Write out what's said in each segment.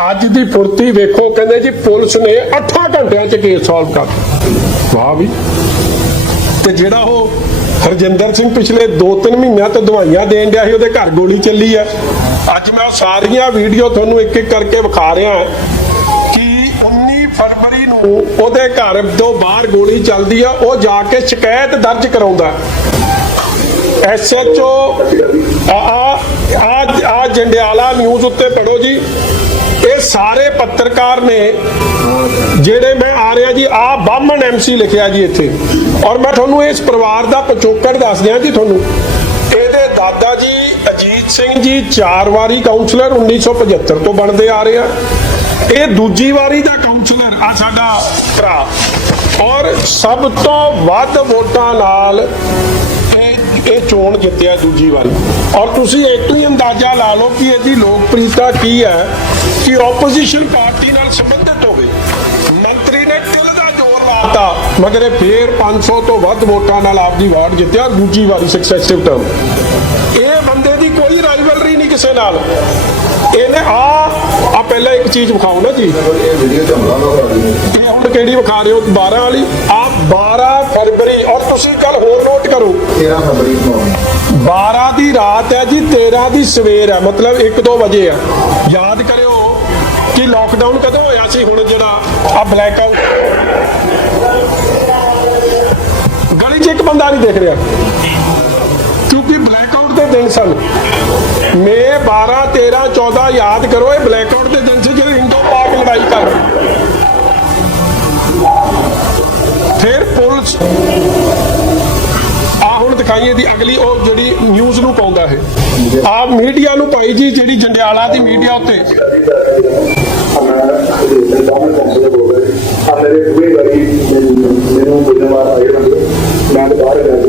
ਅੱਜ ਦੀ ਫੁਰਤੀ ਵੇਖੋ, ਕਹਿੰਦੇ ਜੀ ਪੁਲਿਸ ਨੇ 8 ਘੰਟਿਆਂ 'ਚ ਕੇਸ ਸੋਲਵ ਕਰ ਵਾਹ ਵੀ। ਤੇ ਜਿਹੜਾ ਉਹ ਹਰਜਿੰਦਰ ਸਿੰਘ ਪਿਛਲੇ 2-3 ਮਹੀਨਿਆਂ ਤੋਂ ਦਵਾਈਆਂ ਦੇਣ ਡਿਆ ਸੀ, ਉਹਦੇ ਘਰ ਗੋਲੀ ਚੱਲੀ ਆ। ਅੱਜ ਮੈਂ ਸਾਰੀਆਂ ਵੀਡੀਓ ਤੁਹਾਨੂੰ ਇੱਕ ਇੱਕ ਕਰਕੇ ਵਿਖਾ ਰਿਹਾ ਕਿ 19 ਫਰਵਰੀ ਨੂੰ ਉਹਦੇ ਘਰ ਤੋਂ ਬਾਹਰ ਗੋਲੀ ਚੱਲਦੀ ਆ, ਉਹ ਜਾ ਕੇ ਸ਼ਿਕਾਇਤ ਦਰਜ ਕਰਾਉਂਦਾ। ਐਸਐਚਓ ਆ ਆ ਆ ਜੰਡਿਆਲਾ ਨਿਊਜ਼ ਉੱਤੇ ਪੜੋ ਜੀ। ਸਾਰੇ ਪੱਤਰਕਾਰ ਨੇ ਜਿਹੜੇ ਮੈਂ ਆ ਰਿਹਾ ਜੀ ਆ ਬਾਹਮਣ ਐਮਸੀ ਲਿਖਿਆ ਜੀ ਇੱਥੇ। ਔਰ ਮੈਂ ਤੁਹਾਨੂੰ ਇਸ ਪਰਿਵਾਰ ਦਾ ਪਿਛੋਕੜ ਦੱਸ ਦਿਆਂ ਜੀ ਤੁਹਾਨੂੰ। ਇਹਦੇ ਦਾਦਾ ਜੀ ਅਜੀਤ ਸਿੰਘ ਜੀ ਚਾਰ ਵਾਰੀ ਕਾਉਂਸਲਰ 1975 ਤੋਂ ਬਣਦੇ ਆ ਰਹੇ ਆ। ਇਹ ਦੂਜੀ ਵਾਰੀ ਦਾ ਕਾਉਂਸਲਰ ਆ ਸਾਡਾ ਭਰਾ। ਔਰ ਸਭ ਤੋਂ ਵੱਧ ਵੋਟਾਂ ਨਾਲ ਇਹ ਇਹ ਚੋਣ ਜਿੱਤਿਆ ਦੂਜੀ ਵਾਰੀ। ਔਰ ਤੁਸੀਂ ਇੱਕ ਹੀ ਅੰਦਾਜ਼ਾ ਲਾ ਲਓ ਕਿ ਇਹਦੀ ਲੋਕਪ੍ਰਿਯਤਾ ਕੀ ਹੈ। ਕਿ ਆਪੋਜੀਸ਼ਨ ਪਾਰਟੀ ਨਾਲ ਸੰਬੰਧਿਤ ਹੋਵੇ। ਮੰਤਰੀ ਨੇ ਤਿਲ ਦਾ ਜ਼ੋਰ ਲਾਤਾ ਮਗਰ ਇਹ ਫੇਰ 500 ਤੋਂ ਵੱਧ ਵੋਟਾਂ ਨਾਲ ਆਪਦੀ ਵਾਰਡ ਜਿੱਤਿਆ ਦੂਜੀ ਵਾਰੀ ਸਕਸੈਸਿਵ ਟਰਮ ਇਹ ਬੰਦੇ ਦੀ ਕੋਈ ਰਾਈਵਲਰੀ ਨਹੀਂ ਕਿਸੇ ਨਾਲ। ਇਹਨੇ ਆ ਆ ਪਹਿਲਾਂ ਇੱਕ ਚੀਜ਼ ਵਿਖਾਓ ਨਾ ਜੀ। ਇਹ ਵੀਡੀਓ ਚ ਹਮਲਾ ਨਾ ਕਰਾ ਦਿਓ ਇਹ ਹੁਣ ਕਿਹੜੀ ਵਿਖਾ ਰਹੇ ਹੋ? 12 ਵਾਲੀ? ਆ 12 ਫਰਵਰੀ ਔਰ ਤੁਸੀਂ ਕੱਲ ਹੋਰ ਨੋਟ ਕਰੋ। 13 ਫਰਵਰੀ ਨੂੰ 12 ਦੀ ਰਾਤ ਹੈ ਜੀ 13 ਦੀ ਸਵੇਰ ਹੈ। ਮਤਲਬ 1-2 ਵਜੇ ਹੈ। ਯਾਦ ਕਰਿਓ ਕਿ ਲਾਕਡਾਊਨ ਕਦੋਂ ਹੋਇਆ ਸੀ? ਹੁਣ ਜਿਹੜਾ ਆ ਬਲੈਕ ਆਊਟ ਗਲੀ 'ਚ ਇੱਕ ਬੰਦਾ ਨਹੀਂ ਦੇਖ ਰਿਹਾ। ਕਿਉਂਕਿ ਬਲੈਕ ਆਊਟ ਦੇ ਦਿਨ ਸਨ। ਮੇ 12 13 14 ਯਾਦ ਕਰੋ, ਇਹ ਬਲੈਕ ਆਊਟ ਦੇ ਦਿਨ ਸੀ ਜਦੋਂ ਇੰਡੋ ਪਾਕ ਲੜਾਈ ਕਰ ਫਿਰ ਪੁਲਿਸ ਦਿਖਾਈਏ ਦੀ ਅਗਲੀ, ਉਹ ਜਿਹੜੀ ਨਿਊਜ਼ ਨੂੰ ਪਾਉਂਦਾ ਹੈ ਆ ਮੀਡੀਆ ਨੂੰ ਪਾਈ ਜੀ, ਜਿਹੜੀ ਜੰਡਿਆਲਾ ਦੀ ਮੀਡੀਆ ਉੱਤੇ। ਮੈਨੂੰ ਬੁੱਧਵਾਰ ਆਏ ਬੰਦੇ ਮੈਂ ਬਾਹਰ ਜਾ ਕੇ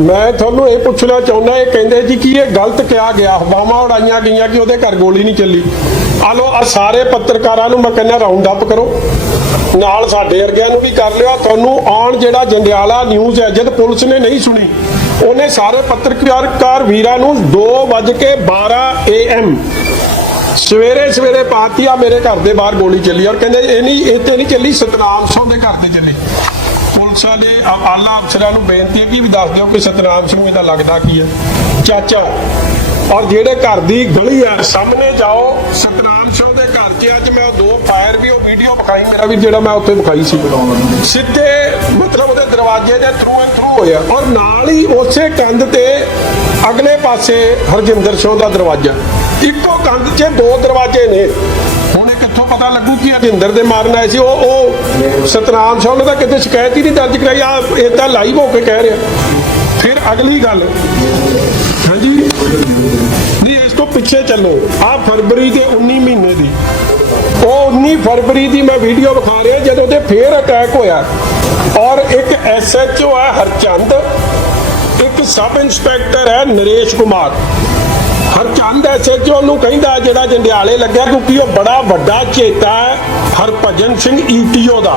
ਮੈਂ ਤੁਹਾਨੂੰ ਇਹ ਪੁੱਛਣਾ ਚਾਹੁੰਦਾ, ਇਹ ਕਹਿੰਦੇ ਜੀ ਕਿ ਇਹ ਗਲਤ ਕਿਹਾ ਗਿਆ। ਹਵਾਵਾਂ ਉਡਾਈਆਂ ਗਈਆਂ ਕਿ ਉਹਦੇ ਘਰ ਗੋਲੀ ਨਹੀਂ ਚੱਲੀ। ਆ ਲੋ ਆ ਸਾਰੇ ਪੱਤਰਕਾਰਾਂ ਨੂੰ ਮੈਂ ਕਹਿੰਦਾ ਰਾਉਂਡ ਅਪ ਕਰੋ। ਨਾਲ ਸਾਡੇ ਵਰਗਿਆਂ ਨੂੰ ਵੀ ਕਰ ਲਿਓ। ਤੁਹਾਨੂੰ ਆਉਣ ਜਿਹੜਾ ਜੰਡਿਆਲਾ ਨਿਊਜ਼ ਹੈ, ਜਦ ਪੁਲਿਸ ਨੇ ਨਹੀਂ ਸੁਣੀ, ਉਹਨੇ ਸਾਰੇ ਪੱਤਰਕਾਰ ਵੀਰਾਂ ਨੂੰ 2:12 ਏਐਮ ਸਵੇਰੇ ਸਵੇਰੇ ਪਾਤੀ, ਆ ਮੇਰੇ ਘਰ ਦੇ ਬਾਹਰ ਗੋਲੀ ਚੱਲੀ। ਔਰ ਕਹਿੰਦੇ, ਇਹ ਨਹੀਂ, ਇਹ ਤੇ ਨਹੀਂ ਚੱਲੀ, ਸਤਨਾਮ ਸਿੰਘ ਦੇ ਘਰ ਤੇ ਚੱਲੀ। ਪੁਲਿਸ ਦੇ ਆਲਾ ਅਫਸਰਾਂ ਨੂੰ ਬੇਨਤੀ ਹੈ ਕਿ ਵੀ ਦੱਸ ਦਿਓ ਕਿ ਸਤਨਾਮ ਸਿੰਘ ਇਹਦਾ ਲੱਗਦਾ ਕੀ ਹੈ। ਚਾਚਾ, ਔਰ ਜਿਹੜੇ ਘਰ ਦੀ ਗਲੀ ਹੈ ਸਾਹਮਣੇ ਜਾਓ, ਸਤਨਾਮ ਸਿੰਘ ਦੇ ਘਰ 'ਚ ਅੱਜ ਮੈਂ ਉਹ ਦੋ ਫਾਇਰ ਵੀ ਉਹ ਵੀਡੀਓ ਵਿਖਾਈ, ਮੇਰਾ ਵੀ ਜਿਹੜਾ ਮੈਂ ਉੱਥੇ ਵਿਖਾਈ ਸੀ। ਸਿੱਧੇ ਮਤਲਬ ਉਹਦੇ ਦਰਵਾਜ਼ੇ ਦੇ ਥਰੂ ਥਰੂ ਹੋਇਆ, ਔਰ ਨਾਲ ਹੀ ਉਸੇ ਕੰਧ ਤੇ ਅਗਲੇ ਪਾਸੇ ਹਰਜਿੰਦਰ ਸਿੰਘ ਦਾ ਦਰਵਾਜ਼ਾ। ਇੱਕੋ ਕੰਧ 'ਚ ਦੋ ਦਰਵਾਜ਼ੇ ਨੇ। ਪਤਾ ਲੱਗੂ ਕਿ ਹਰਜਿੰਦਰ ਦੇ ਮਾਰਨ ਆਏ ਸੀ, ਉਹ ਉਹ ਸਤਨਾਮ ਸਿੰਘ ਨੇ ਕਿਤੇ ਸ਼ਿਕਾਇਤ ਹੀ ਨਹੀਂ ਦਰਜ ਕਰਾਈ ਆ ਇਹ ਤਾਂ ਲਾਈਵ ਹੋ ਕੇ ਕਹਿ ਰਿਹਾ। ਫਿਰ ਅਗਲੀ ਗੱਲ। ਹਾਂਜੀ? ਨਹੀਂ, ਇਸ ਤੋਂ ਪਿੱਛੇ ਚੱਲੋ। ਆ ਫਰਵਰੀ ਦੇ 19 ਮਹੀਨੇ ਦੀ। ਉਹ 19 ਫਰਵਰੀ ਦੀ ਮੈਂ ਵੀਡੀਓ ਵਿਖਾ ਰਿਹਾ, ਜਦੋਂ ਉਹਦੇ ਫੇਰ ਅਟੈਕ ਹੋਇਆ। ਔਰ ਇੱਕ ਐਸਐਚਓ ਹੈ ਹਰਚੰਦ, ਇੱਕ ਸਬ ਇੰਸਪੈਕਟਰ ਹੈ ਨਰੇਸ਼ ਕੁਮਾਰ। ਹਰਚੰਦ ਐਸਐਚਓ ਨੂੰ ਕਹਿੰਦਾ ਜਿਹੜਾ ਜੰਡਿਆਲੇ ਲੱਗਿਆ, ਕਿਉਂਕਿ ਉਹ ਬੜਾ ਵੱਡਾ ਚੇਤਾ ਹੈ ਹਰਭਜਨ ਸਿੰਘ ਈਟੀਓ ਦਾ।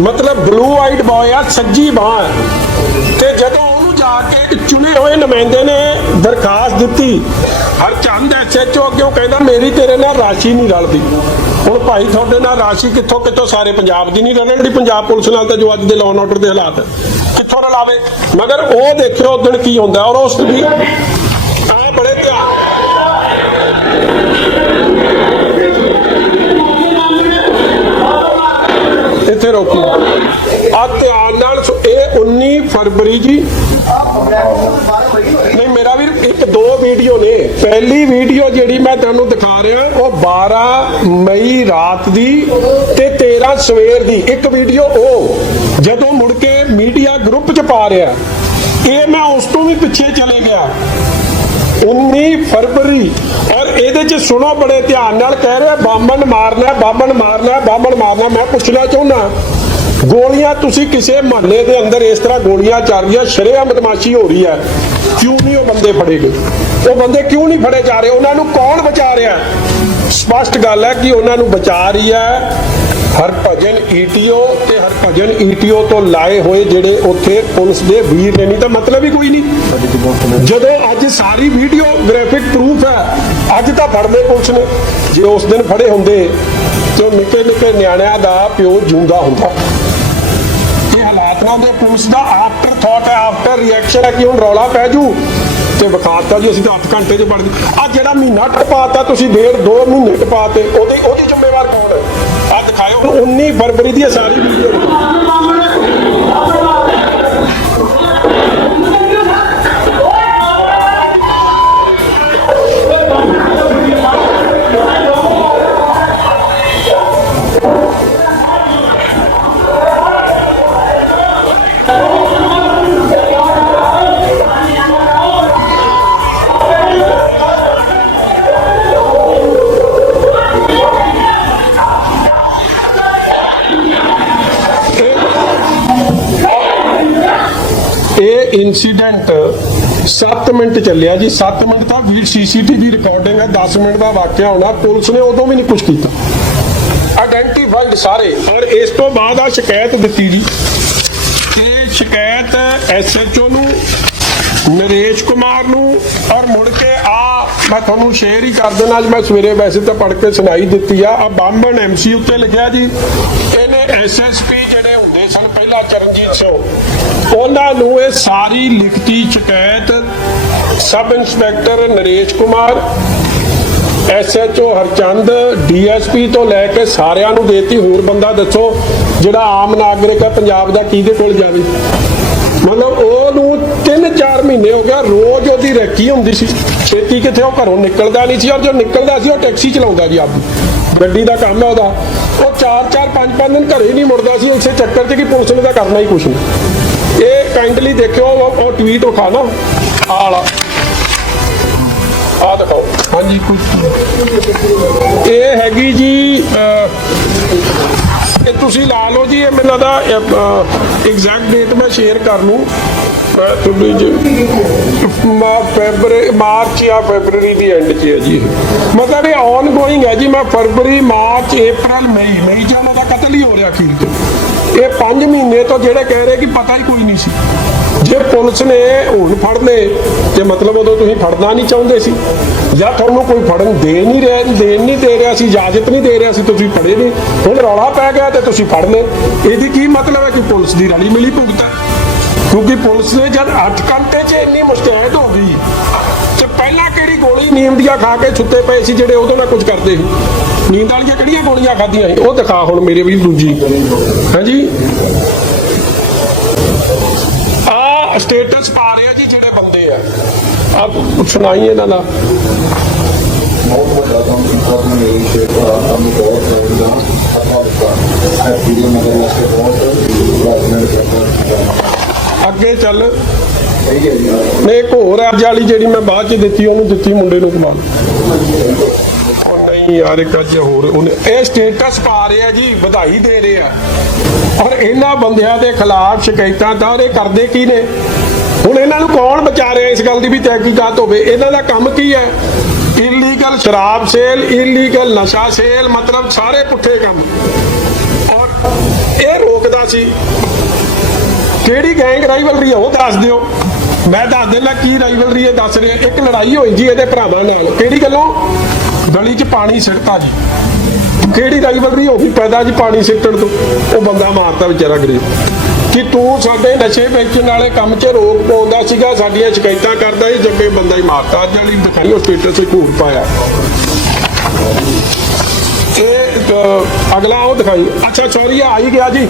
ਮਤਲਬ ਬਲੂ ਆਈਡ ਬॉय ਆ, ਸੱਜੀ ਬਾਹ ਤੇ ਜਦੋਂ ਉਹਨੂੰ ਜਾ ਕੇ ਚੁਣੇ ਹੋਏ ਨੁਮਾਇੰਦੇ ਨੇ ਦਰਖਾਸਤ ਦਿੱਤੀ ਹਰਚੰਦ ਐਸਐਚਓ ਕਿਉਂ ਕਹਿੰਦਾ, ਮੇਰੀ ਤੇਰੇ ਨਾਲ ਰਾਸ਼ੀ ਨਹੀਂ ਰਲਦੀ। ਹੁਣ ਭਾਈ ਤੁਹਾਡੇ ਨਾਲ ਰਾਸ਼ੀ ਕਿੱਥੋਂ ਕਿੱਥੋਂ ਸਾਰੇ ਪੰਜਾਬ ਦੀ ਨਹੀਂ ਰਲਣ, ਜਿਹੜੀ ਪੰਜਾਬ ਪੁਲਿਸ ਨਾਲ ਤਾਂ ਜੋ ਅੱਜ ਦੇ ਲਾਅ ਆਰਡਰ ਦੇ ਹਾਲਾਤ ਕਿੱਥੋਂ ਰਲਾਵੇ? ਮਗਰ ਉਹ ਦੇਖਿਓ ਉਦੋਂ ਕੀ ਹੁੰਦਾ, ਔਰ ਉਸ ਦੀ ਇੱਥੇ ਰੋਕੀ। ਆ ਧਿਆਨ ਨਾਲ ਇਹ 19 ਫਰਵਰੀ ਜੀ। ਨਹੀਂ, ਮੇਰਾ ਵੀ ਇੱਕ ਦੋ ਵੀਡੀਓ ਨੇ। ਪਹਿਲੀ ਵੀਡੀਓ ਜਿਹੜੀ ਮੈਂ ਤੁਹਾਨੂੰ ਦਿਖਾ ਰਿਹਾ, ਉਹ 12 ਮਈ ਰਾਤ ਦੀ ਤੇ 13 ਸਵੇਰ ਦੀ। ਇੱਕ ਵੀਡੀਓ ਉਹ, ਜਦੋਂ ਮੁੜ ਕੇ ਮੀਡੀਆ ਗਰੁੱਪ 'ਚ ਪਾ ਰਿਹਾ। ਇਹ ਮੈਂ ਉਸ ਤੋਂ ਵੀ ਪਿੱਛੇ ਚਲੇ ਗਿਆ। 19 ਫਰਵਰੀ। ਔਰ ਇਹਦੇ ਚ ਸੁਣੋ ਬੜੇ ਧਿਆਨ ਨਾਲ, ਕਹਿ ਰਿਹਾ ਬਾਮਣ ਮਾਰਨਾ ਬਾਮਣ ਮਾਰਨਾ ਬਾਮਣ ਮਾਰਨਾ ਮੈਂ ਪੁੱਛਣਾ ਚਾਹੁੰਦਾ, ਗੋਲੀਆਂ ਤੁਸੀਂ ਕਿਸੇ ਮਹੱਲੇ ਦੇ ਅੰਦਰ ਇਸ ਤਰ੍ਹਾਂ ਗੋਲੀਆਂ ਚੱਲ ਰਹੀਆਂ, ਸ਼ਰੇਆਮ ਬਦਮਾਸ਼ੀ ਹੋ ਰਹੀ ਹੈ। ਕਿਉਂ ਨਹੀਂ ਉਹ ਬੰਦੇ ਫੜੇ ਗਏ? ਉਹ ਬੰਦੇ ਕਿਉਂ ਨਹੀਂ ਫੜੇ ਜਾ ਰਹੇ? ਉਹਨਾਂ ਨੂੰ ਕੌਣ ਬਚਾ ਰਿਹਾ? ਸਪਸ਼ਟ ਗੱਲ ਹੈ ਕਿ ਉਹਨਾਂ ਨੂੰ ਬਚਾ ਰਹੀ ਹੈ। ਹਰਭਜਨ ਈਟੀਓ ਤੇ ਹਰਭਜਨ ਈਟੀਓ ਤੋਂ ਲਾਏ ਹੋਏ ਜਿਹੜੇ ਉੱਥੇ ਪੁਲਿਸ ਦੇ ਵੀਰ ਨੇ, ਨਹੀਂ ਤਾਂ ਮਤਲਬ ਹੀ ਕੋਈ ਨਹੀਂ। ਜਦੋਂ ਅੱਜ ਸਾਰੀ ਵੀਡੀਓ ਗ੍ਰਾਫਿਕ ਪ੍ਰੂਫ ਹੈ, ਅੱਜ ਤਾਂ ਫੜਦੇ ਪੁਲਿਸ ਨੇ। ਜੇ ਉਸ ਦਿਨ ਫੜੇ ਹੁੰਦੇ, ਤੇ ਨਿੱਕੇ ਨਿੱਕੇ ਨਿਆਣਿਆਂ ਦਾ ਪਿਓ ਜਿਉਂਦਾ ਹੁੰਦਾ। ਇਹ ਹਾਲਾਤ ਦੇ ਪੁਲਿਸ ਦਾ ਆਫਟਰ ਥਾਟ ਹੈ ਆਫਟਰ ਰਿਐਕਸ਼ਨ ਹੈ ਕਿ ਹੁਣ ਰੌਲਾ ਪੈ ਜੂ। ਤੇ ਵਿਖਾਤਾ ਜੀ, ਅਸੀਂ ਤਾਂ 8 ਘੰਟੇ 'ਚ ਬਣ ਗਏ। ਆ ਜਿਹੜਾ ਮਹੀਨਾ ਟਪਾਤਾ, ਤੁਸੀਂ ਡੇਢ ਦੋ ਮਹੀਨੇ ਟਪਾਤੇ, ਉਹਦੇ ਉਹਦੀ 19 ਫਰਵਰੀ ਦੀ ਸਾਰੀ ਵੀਡੀਓ ਇਨਸੀਡੈਂਟ 7 ਮਿੰਟ ਚੱਲਿਆ ਜੀ 7 ਮਿੰਟ ਤਾਂ ਵੀਡ ਸੀਸੀਟੀਵੀ ਰਿਕਾਰਡਿੰਗ ਹੈ 10 ਮਿੰਟ ਦਾ ਵਾਕਿਆ ਹੋਣਾ, ਪੁਲਿਸ ਨੇ ਉਦੋਂ ਵੀ ਨਹੀਂ ਕੁਝ ਕੀਤਾ। ਆਇਡੈਂਟੀਫਾਈਡ ਸਾਰੇ ਔਰ ਇਸ ਤੋਂ ਬਾਅਦ ਆ ਸ਼ਿਕਾਇਤ ਦਿੱਤੀ ਜੀ ਇਹ ਸ਼ਿਕਾਇਤ ਐਸਐਚਓ ਨੂੰ, ਨਰੇਸ਼ ਕੁਮਾਰ ਨੂੰ, ਔਰ ਮੁੜ ਕੇ ਆ ਮੈਂ ਤੁਹਾਨੂੰ ਸ਼ੇਅਰ ਹੀ ਕਰ ਦੇਣਾ ਅੱਜ ਮੈਂ ਸਵੇਰੇ ਵੈਸੇ ਤਾਂ ਪੜ੍ਹ ਕੇ ਸੁਣਾਈ ਦਿੱਤੀ ਆ ਆ ਬਾਂਬਨ ਐਮਸੀ ਉੱਤੇ ਲਿਖਿਆ ਜੀ, ਇਹਨੇ ਐਸਐਸਪੀ ਜਿਹੜੇ ਹੁੰਦੇ ਸਨ, ਪਹਿਲਾ ਚਰਨਜੀਤ ਸਿੰਘ ਉਹਨਾਂ ਨੂੰ ਇਹ ਸਾਰੀ ਲਿਖਤੀ ਸ਼ਿਕਾਇਤ sub inspector Naresh Kumar SHO Harchand DSP ਤੋਂ ਲੈ ਕੇ ਸਾਰਿਆਂ ਨੂੰ ਦੇਤੀ। ਹੋਰ ਬੰਦਾ ਦੱਸੋ, ਜਿਹੜਾ ਆਮ ਨਾਗਰਿਕ ਹੈ ਪੰਜਾਬ ਦਾ ਕਿਹਦੇ ਕੋਲ ਜਾਵੇ? ਮਤਲਬ ਉਹਨੂੰ 3-4 ਮਹੀਨੇ ਹੋ ਗਿਆ, ਰੋਜ਼ ਉਹਦੀ ਰੈਕੀ ਹੁੰਦੀ ਸੀ। ਛੇਤੀ ਕਿੱਥੇ ਉਹ ਘਰੋਂ ਨਿਕਲਦਾ ਨਹੀਂ ਸੀ ਔਰ ਜੋ ਨਿਕਲਦਾ ਸੀ ਉਹ ਟੈਕਸੀ ਚਲਾਉਂਦਾ ਜੀ ਆਪ। ਗੱਡੀ ਦਾ ਕੰਮ ਹੈ ਉਹਦਾ। ਉਹ 4-4 5-5 ਦਿਨ ਘਰੇ ਨਹੀਂ ਮੁੜਦਾ ਸੀ, ਉਸੇ ਚੱਕਰ 'ਚ ਕਿ ਪੁਲਿਸ ਨੇ ਤਾਂ ਕਰਨਾ ਹੀ ਕੁਛ ਨਹੀਂ। ਕਾਈਂਡਲੀ ਦੇਖਿਓ ਉਹ ਟਵੀਟ ਉਠਾ ਨਾ ਆਹ ਵਾਲਾ ਆ ਦਿਖਾਓ। ਹਾਂਜੀ ਕੁਝ ਇਹ ਹੈਗੀ ਜੀ ਇਹ ਤੁਸੀਂ ਲਾ ਲਓ ਜੀ ਇਹ ਮੈਨੂੰ ਦਾ ਐਗਜ਼ੈਕਟ ਡੇਟ ਮੈਂ ਸ਼ੇਅਰ ਕਰ ਲੂੰ ਫੈਬਰੀ ਮਾਰਚ ਜਾਂ ਫੈਬਰੂਰੀ ਦੀ ਐਂਡ 'ਚ ਹੈ ਜੀ। ਮਤਲਬ ਇਹ ਔਨ ਗੋਇੰਗ ਹੈ ਜੀ ਮੈਂ ਫਰਵਰੀ ਮਾਰਚ April ਮਈ 5 ਮਹੀਨੇ ਤੋਂ ਜਿਹੜੇ ਕਹਿ ਰਹੇ ਕਿ ਪਤਾ ਹੀ ਕੋਈ ਨਹੀਂ ਸੀ। ਜੇ ਪੁਲਿਸ ਨੇ ਹੁਣ ਫੜ ਤੇ ਮਤਲਬ ਉਦੋਂ ਤੁਸੀਂ ਫੜਨਾ ਨਹੀਂ ਚਾਹੁੰਦੇ ਸੀ, ਜਾਂ ਤੁਹਾਨੂੰ ਕੋਈ ਫੜਨ ਦੇ ਨਹੀਂ ਰਿਹਾ, ਦੇਣ ਨਹੀਂ ਦੇ ਰਿਹਾ ਸੀ, ਇਜਾਜ਼ਤ ਨਹੀਂ ਦੇ ਰਿਹਾ ਸੀ, ਤੁਸੀਂ ਫੜੇ ਨਹੀਂ। ਹੁਣ ਰੌਲਾ ਪੈ ਗਿਆ ਤੇ ਤੁਸੀਂ ਫੜ ਲਏ। ਇਹਦੀ ਕੀ ਮਤਲਬ ਹੈ ਕਿ ਪੁਲਿਸ ਦੀ ਰਲੀ ਮਿਲੀ ਭੁਗਤ ਕਿਉਂਕਿ ਪੁਲਿਸ ਨੇ ਜਦ 8 ਘੰਟੇ 'ਚ ਇੰਨੀ ਮੁਸ਼ਤੈਦ ਹੋ ਗਈ, ਤੇ ਪਹਿਲਾਂ ਕਿਹੜੀ ਗੋਲੀ ਨੀਂਦ ਦੀਆਂ ਖਾ ਕੇ ਸੁੱਤੇ ਪਏ ਸੀ ਜਿਹੜੇ ਉਹਦੇ ਨਾਲ ਕੁਝ ਕਰਦੇ ਸੀ? ਨੀਂਦ ਵਾਲੀਆਂ ਕਿਹੜੀਆਂ ਗੋਲੀਆਂ ਖਾਧੀਆਂ ਸੀ? ਉਹ ਦਿਖਾ ਹੁਣ ਮੇਰੇ ਵੀ ਦੂਜੀ। ਹਾਂਜੀ? ਆ ਸਟੇਟਸ ਪਾ ਰਿਹਾ ਜੀ ਜਿਹੜੇ ਬੰਦੇ ਆ। ਆ ਸੁਣਾਈ ਇਹਨਾਂ ਦਾ। ਬਹੁਤ ਵੱਡਾ ਕੰਮ ਕੀਤਾ ਤੁਸੀਂ ਇਹ ਤੇ ਕੰਮ ਬਹੁਤ ਚਾਹੀਦਾ ਆਪਾਂ ਦਾ ਇਹ ਵੀਡੀਓ ਨਜ਼ਰ ਵਾਸਤੇ ਬਹੁਤ ਰਾਜਨਗਰ ਕਰਦਾ ਅੱਗੇ ਚੱਲ। ਸਹੀ ਹੈ ਜੀ। ਨੇ ਇੱਕ ਹੋਰ ਅੱਜ ਵਾਲੀ ਜਿਹੜੀ ਮੈਂ ਬਾਅਦ ਚ ਦਿੱਤੀ ਉਹਨੂੰ ਦਿੱਤੀ ਮੁੰਡੇ ਨੂੰ ਕਮਾਲ। ਨਹੀਂ ਯਾਰ ਇੱਕ ਅੱਜ ਹੋਰ ਉਹਨੇ ਇਹ ਸਟੇਟਸ ਪਾ ਰਿਹਾ ਜੀ, ਵਧਾਈ ਦੇ ਰਿਹਾ ਔਰ ਇਹਨਾਂ ਬੰਦਿਆਂ ਦੇ ਖਿਲਾਫ ਸ਼ਿਕਾਇਤਾਂ ਤਾਂ ਇਹ ਕਰਦੇ ਕੀ ਨੇ? ਹੁਣ ਇਹਨਾਂ ਨੂੰ ਕੌਣ ਬਚਾ ਰਿਹਾ ਇਸ ਗੱਲ ਦੀ ਵੀ ਤਹਿਕੀਕਾਤ ਹੋਵੇ? ਇਹਨਾਂ ਦਾ ਕੰਮ ਕੀ ਹੈ? ਇਲੀਗਲ ਸ਼ਰਾਬ ਸੇਲ ਇਲੀਗਲ ਨਸ਼ਾ ਸੇਲ, ਮਤਲਬ ਸਾਰੇ ਪੁੱਠੇ ਕੰਮ। ਔਰ ਇਹ ਰੋਕਦਾ ਸੀ। ਕਿਹੜੀ ਗੈਂਗ ਰਾਈਵਲਰੀ ਹੈ ਉਹ ਦੱਸ ਦਿਓ। ਮੈਂ ਦੱਸ ਦਿੰਦਾ ਕੀ ਰਾਈਵਲਰੀ ਹੈ ਦੱਸ ਰਿਹਾ। ਇੱਕ ਲੜਾਈ ਹੋਈ ਜੀ ਇਹਦੇ ਭਰਾਵਾਂ ਨਾਲ। ਕਿਹੜੀ ਗੱਲੋਂ? ਗਲੀ 'ਚ ਪਾਣੀ ਸਿੱਟਤਾ ਜੀ। ਕਿਹੜੀ ਰਾਈਵਲਰੀ ਹੋ ਗਈ ਪੈਦਾ ਜੀ ਪਾਣੀ ਸਿੱਟਣ ਤੋਂ। ਉਹ ਬੰਦਾ ਮਾਰਤਾ ਵਿਚਾਰਾ ਗਰੀਬ। ਕਿ ਤੂੰ ਸਾਡੇ ਨਸ਼ੇ ਵੇਚਣ ਵਾਲੇ ਕੰਮ 'ਚ ਰੋਕ ਪਾਉਂਦਾ ਸੀਗਾ, ਸਾਡੀਆਂ ਸ਼ਿਕਾਇਤਾਂ ਕਰਦਾ ਸੀ, ਜੱਗੇ ਬੰਦਾ ਹੀ ਮਾਰਤਾ। ਅੱਜ ਵਾਲੀ ਦਿਖਾਈ ਉਹ ਸਟੇਟਸ 'ਤੇ ਘੂਰ ਪਾਇਆ। ਇਹ ਅਗਲਾ ਉਹ ਦਿਖਾਈ। ਅੱਛਾ ਸੌਰੀ ਆ ਹੀ ਗਿਆ ਜੀ।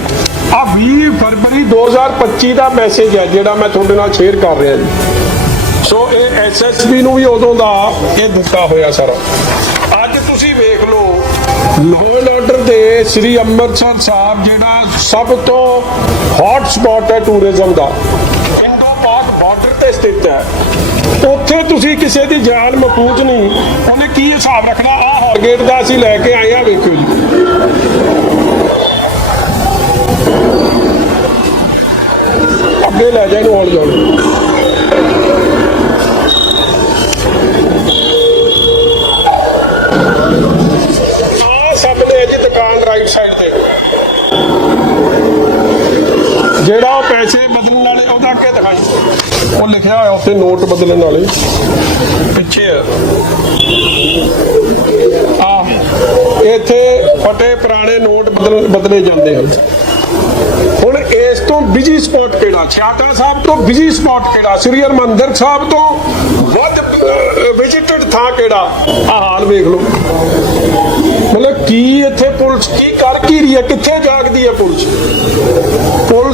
ਆ 20 ਫਰਵਰੀ 2025 ਦਾ ਮੈਸੇਜ ਹੈ, ਜਿਹੜਾ ਮੈਂ ਤੁਹਾਡੇ ਨਾਲ ਸ਼ੇਅਰ ਕਰ ਰਿਹਾ ਜੀ। ਸੋ ਇਹ ਐਸਐਸਪੀ ਨੂੰ ਵੀ ਉਦੋਂ ਦਾ ਇਹ ਦਿੱਤਾ ਹੋਇਆ ਸਾਰਾ। ਅੱਜ ਤੁਸੀਂ ਵੇਖ ਲਓ ਲਾਅ ਐਂਡ ਆਰਡਰ ਦੇ ਸ੍ਰੀ ਅੰਮ੍ਰਿਤਸਰ ਸਾਹਿਬ ਜਿਹੜਾ ਸਭ ਤੋਂ ਹੌਟ ਸਪੌਟ ਹੈ ਟੂਰਿਜ਼ਮ ਦਾ। ਇੰਡੋ ਪਾਕ ਬਾਰਡਰ ਤੇ ਸਥਿਤ ਹੈ। ਉੱਥੇ ਤੁਸੀਂ ਕਿਸੇ ਦੀ ਜਾਨ ਮਹਫੂਜ਼ ਨਹੀਂ। ਉਹਨੇ ਕੀ ਹਿਸਾਬ ਰੱਖਣਾ? ਆ ਗੇਟ ਦਾ ਅਸੀਂ ਲੈ ਕੇ ਆਏ ਆ ਵੇਖੋ ਜੀ। ਨੋਟ ਬਦਲਣ ਵਾਲੇ। ਪਿੱਛੇ ਆ। ਇੱਥੇ ਫਟੇ ਪੁਰਾਣੇ ਨੋਟ ਬਦਲ ਬਦਲੇ ਜਾਂਦੇ ਹਨ। ਹੁਣ ਇਸ ਤੋਂ ਬਿਜ਼ੀ ਸਪੌਟ ਕਿਹੜਾ? ਛਿਆਟਾ ਸਾਹਿਬ ਤੋਂ ਬਿਜ਼ੀ ਸਪੌਟ ਕਿਹੜਾ? ਸ੍ਰੀ ਹਰਿਮੰਦਰ ਸਾਹਿਬ ਤੋਂ ਵੱਧ ਵਿਜ਼ਿਟਡ ਥਾਂ ਕਿਹੜਾ? ਆ ਹਾਲ ਵੇਖ ਲਓ। ਮਤਲਬ ਕੀ ਇੱਥੇ ਪੁਲਿਸ ਕੀ ਕਰ ਕੀ ਰਹੀ ਹੈ? ਕਿੱਥੇ ਜਾਗਦੀ ਹੈ ਪੁਲਿਸ?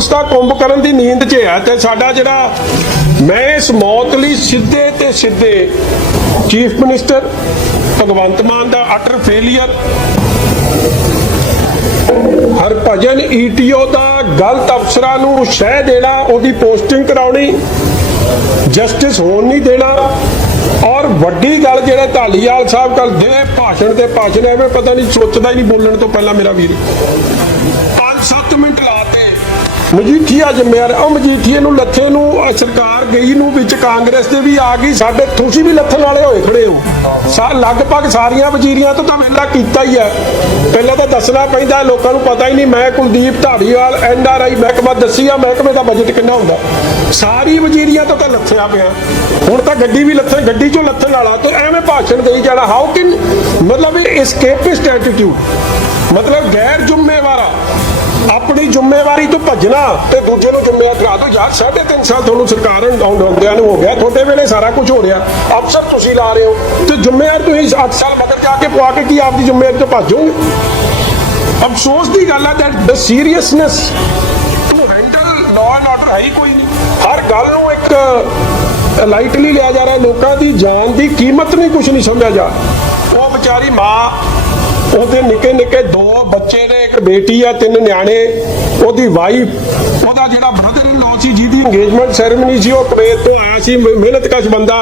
ਪੁਲਿਸ ਤਾਂ ਕੁੰਭਕਰਨ ਦੀ ਨੀਂਦ 'ਚ ਹੈ ਤੇ ਸਾਡਾ ਜਿਹੜਾ ਮੈਂ ਇਸ ਮੌਤ ਲਈ ਸਿੱਧੇ ਤੇ ਸਿੱਧੇ ਚੀਫ ਮਿਨਿਸਟਰ ਭਗਵੰਤ ਮਾਨ ਦਾ ਅਟਰ ਫੇਲਿਅਰ ਹਰਭਜਨ ਈਟੀਓ ਦਾ ਗਲਤ ਅਫਸਰਾਂ ਨੂੰ ਸ਼ਹਿ ਦੇਣਾ, ਉਹਦੀ ਪੋਸਟਿੰਗ ਕਰਾਉਣੀ ਜਸਟਿਸ ਹੋਣ ਨਹੀਂ ਦੇਣਾ, ਔਰ ਵੱਡੀ ਗੱਲ ਜਿਹੜਾ ਢਾਲੀਵਾਲ ਸਾਹਿਬ ਕੱਲ ਦੇ ਭਾਸ਼ਣ ਤੇ ਭਾਸ਼ਣ ਐਵੇਂ ਪਤਾ ਨਹੀਂ ਸੋਚਦਾ ਹੀ ਨਹੀਂ ਬੋਲਣ ਤੋਂ ਪਹਿਲਾਂ ਮੇਰਾ ਵੀਰ। 5-7 ਮਜੀਠੀਆ ਜ਼ਿੰਮੇਵਾਰ ਉਹ ਮਜੀਠੀਏ ਨੂੰ ਲੱਥੇ ਨੂੰ ਅਹ ਸਰਕਾਰ ਗਈ ਨੂੰ ਵਿੱਚ ਕਾਂਗਰਸ ਦੇ ਵੀ ਆ ਗਈ ਸਾਡੇ ਤੁਸੀਂ ਵੀ ਲੱਥਣ ਵਾਲੇ ਹੋਏ ਖੜੇ ਹੋ। ਸਾ ਲਗਭਗ ਸਾਰੀਆਂ ਵਜ਼ੀਰੀਆਂ ਤੋਂ ਤਾਂ ਵੇਲਾ ਕੀਤਾ ਹੀ ਹੈ। ਪਹਿਲਾਂ ਤਾਂ ਦੱਸਣਾ ਪੈਂਦਾ ਹੈ, ਲੋਕਾਂ ਨੂੰ ਪਤਾ ਹੀ ਨਹੀਂ ਮੈਂ ਕੁਲਦੀਪ ਢਾੜੀਵਾਲ ਐਨ ਆਰ ਆਈ ਮਹਿਕਮਾ ਦੱਸੀ ਆ ਮਹਿਕਮੇ ਦਾ ਬਜਟ ਕਿੰਨਾ ਹੁੰਦਾ। ਸਾਰੀ ਵਜ਼ੀਰੀਆਂ ਤੋਂ ਤਾਂ ਲੱਥਿਆ ਪਿਆ। ਹੁਣ ਤਾਂ ਗੱਡੀ ਵੀ ਲੱਥੇ ਗੱਡੀ ਚੋਂ ਲੱਥਣ ਵਾਲਾ ਤੇ ਐਵੇਂ ਭਾਸ਼ਣ ਦੇਈ ਜਾਣਾ। ਹਾਊ ਕੈਨ ਮਤਲਬ ਇਹ ਐਸਕੇਪਿਸਟ ਐਟੀਟਿਊਡ ਮਤਲਬ ਗੈਰ ਜ਼ਿੰਮੇਵਾਰਾ ਆਪਣੀ ਜ਼ਿੰਮੇਵਾਰੀ ਤੋਂ ਭੱਜਣਾ ਤੇ ਦੂਜੇ ਨੂੰ ਜ਼ਿੰਮੇਵਾਰ ਕਰਾ ਦੋ ਯਾਰ, ਸਾਢੇ ਤਿੰਨ ਸਾਲ ਤੁਹਾਨੂੰ ਸਰਕਾਰ ਆਉਣ ਹੁੰਦਿਆਂ ਨੂੰ ਹੋ ਗਿਆ। ਤੁਹਾਡੇ ਵੇਲੇ ਸਾਰਾ ਕੁਝ ਹੋ ਰਿਹਾ। ਅਫਸਰ ਤੁਸੀਂ ਲਾ ਰਹੇ ਹੋ। ਤੇ ਜ਼ਿੰਮੇਵਾਰ ਤੁਸੀਂ 8 ਸਾਲ ਮਗਰ ਜਾ ਕੇ ਪਵਾ ਕੇ ਕੀ ਆਪਦੀ ਜ਼ਿੰਮੇਵਾਰੀ ਤੋਂ ਭੱਜੋਗੇ ਅਫਸੋਸ ਦੀ ਗੱਲ ਹੈ that the seriousness to handle law and order ਹੈ ਕੋਈ ਨਹੀਂ। ਹਰ ਗੱਲ ਨੂੰ ਇੱਕ ਲਾਈਟਲੀ ਲਿਆ ਜਾ ਰਿਹਾ। ਲੋਕਾਂ ਦੀ ਜਾਨ ਦੀ ਕੀਮਤ ਨਹੀਂ ਕੁਝ ਨਹੀਂ ਸਮਝਿਆ ਜਾ ਉਹ ਵਿਚਾਰੀ ਮਾਂ, ਉਹਦੇ ਨਿੱਕੇ ਨਿੱਕੇ ਦੋ ਬੱਚੇ ਨੇ। ਬੇਟੀ ਆ, ਤਿੰਨ ਨਿਆਣੇ, ਉਹਦੀ ਵਾਈਫ ਉਹਦਾ ਜਿਹੜਾ ਬ੍ਰਦਰ ਇਨ ਲਾਅ ਸੀ, ਜਿਹਦੀ ਇੰਗੇਜਮੈਂਟ ਸੈਰੇਮਨੀ ਸੀ, ਉਹ ਕੁਵੈਤ ਤੋਂ ਆਇਆ ਸੀ ਮਿਹਨਤਕਸ਼ ਬੰਦਾ।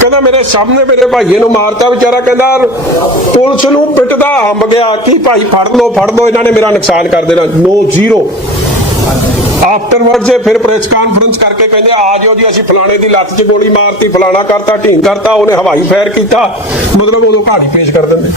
ਕਹਿੰਦਾ, ਮੇਰੇ ਸਾਹਮਣੇ ਮੇਰੇ ਭਾਈਏ ਨੂੰ ਮਾਰਤਾ ਵਿਚਾਰਾ। ਕਹਿੰਦਾ, ਪੁਲਿਸ ਨੂੰ ਪਿੱਟਦਾ, ਹੰਬ ਗਿਆ। ਕਿ ਭਾਈ, ਫੜ ਲਓ ਫੜ ਲਓ, ਇਹਨਾਂ ਨੇ ਮੇਰਾ ਨੁਕਸਾਨ ਕਰ ਦੇਣਾ। ਨੋ ਜ਼ੀਰੋ ਆਫਟਰਵਰਡ ਜੇ ਫਿਰ ਪ੍ਰੈਸ ਕਾਨਫਰੰਸ ਕਰਕੇ ਕਹਿੰਦੇ, ਆ ਜਿਓ ਜੀ, ਅਸੀਂ ਫਲਾਣੇ ਦੀ ਲੱਤ 'ਚ ਗੋਲੀ ਮਾਰਤੀ, ਫਲਾਣਾ ਕਰਤਾ, ਢੀਂਗ ਕਰਤਾ। ਉਹਨੇ ਹਵਾਈ ਫਾਇਰ ਕੀਤਾ। ਮਤਲਬ ਉਦੋਂ ਕਹਾਣੀ ਪੇਸ਼ ਕਰ ਦਿੰਦੇ।